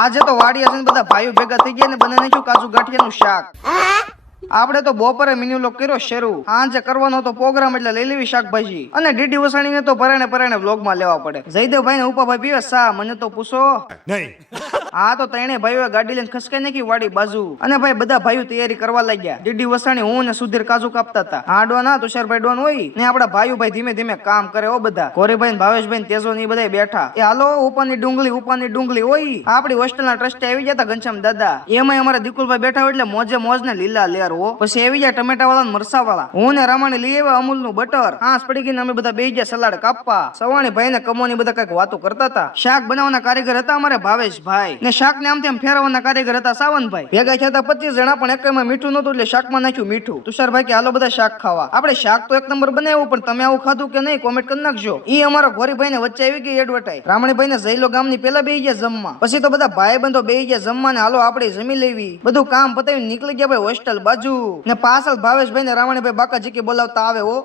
આજે તો વાડિયા છે ને બધા ભાઈઓ ભેગા થઈ ગયા ને બને નાખ્યું કાજુ ગાંઠિયાનું શાક। આપણે તો બપોરે મિની વ્લોગ કર્યો શરૂ, આજે કરવાનો તો પ્રોગ્રામ એટલે લઈ લેવી શાકભાજી અને ડીડી વસાણીને તો પરાણે વ્લોગમાં લેવા પડે। જયદેવભાઈ ને ઉપાભાઈ પીવે સા, મને તો પૂછો નહીં। હા તો ત્રણે ભાઈઓ ગાડી લઈને ખસકાઈ નાખી વાડી બાજુ અને ભાઈ બધા ભાઈઓ તૈયારી કરવા લાગ્યા। ડીડી વસાણી હું ને સુધીર કાજુ કાપતા હતા। હા ડોન, હા તુષારભાઈ ડોન હોય ને આપડા ભાઈઓ ભાઈ ધીમે ધીમે કામ કરે હો બધા। ગોરીભાઈ ને ભાવેશભાઈ ને તેજો ને બધા બેઠા। એ હાલો ઉપરની ડુંગળી હોય આપડી હોસ્ટેલના ટ્રસ્ટે આવી ગયા હતા ઘનશ્યામ દાદા, એમાં અમારા દીકુલભાઈ બેઠા હોય એટલે મોજે મોજ ને લીલા લેર। પછી આવી ગયા ટમેટા વાળા મરસા વાળા, હું ને રામાણી લઈ આવ્યા અમૂલ નું બટર। હા પડી ગઈ ને અમે બધા બેહી ગયા સલાડ કાપવા। સવાણી ભાઈ ને કમોની બધા કઈક વાતો કરતા હતા। શાક બનાવવાના કારીગર હતા અમારે ભાવેશભાઈ ને શાક ને આમ તેમ ફેરવવાના કારીગર હતા સાવનભાઈ। ભેગા થયા હતા 25 જણા, પણ એકમાં મીઠું નતું એટલે શાકમાં નાખ્યું મીઠું। તુષારભાઈ કે હાલો બધા શાક ખાવા। આપણે શાક તો એક નંબર બનાવ્યું, પણ તમે આવું ખાધું કે નહીં કોમેન્ટ કરી નાખજો। ઈ અમારા ગોરીભાઈ ને વચ્ચે આવી ગઈ એડવર્ટાઈઝ। રામણીભાઈ ને જઈલો ગામની પેલા બેહી ગયા જમવા, પછી તો બધા ભાઈ બંધો બેહી ગયા જમવા ને હાલો આપણે જમી લેવી। બધું કામ પતાવી નીકળી ગયા ભાઈ હોસ્ટેલ બાજુ ને પાછળ ભાવેશભાઈ ને રામણીભાઈ બાકાજી કે બોલાવતા આવે હો।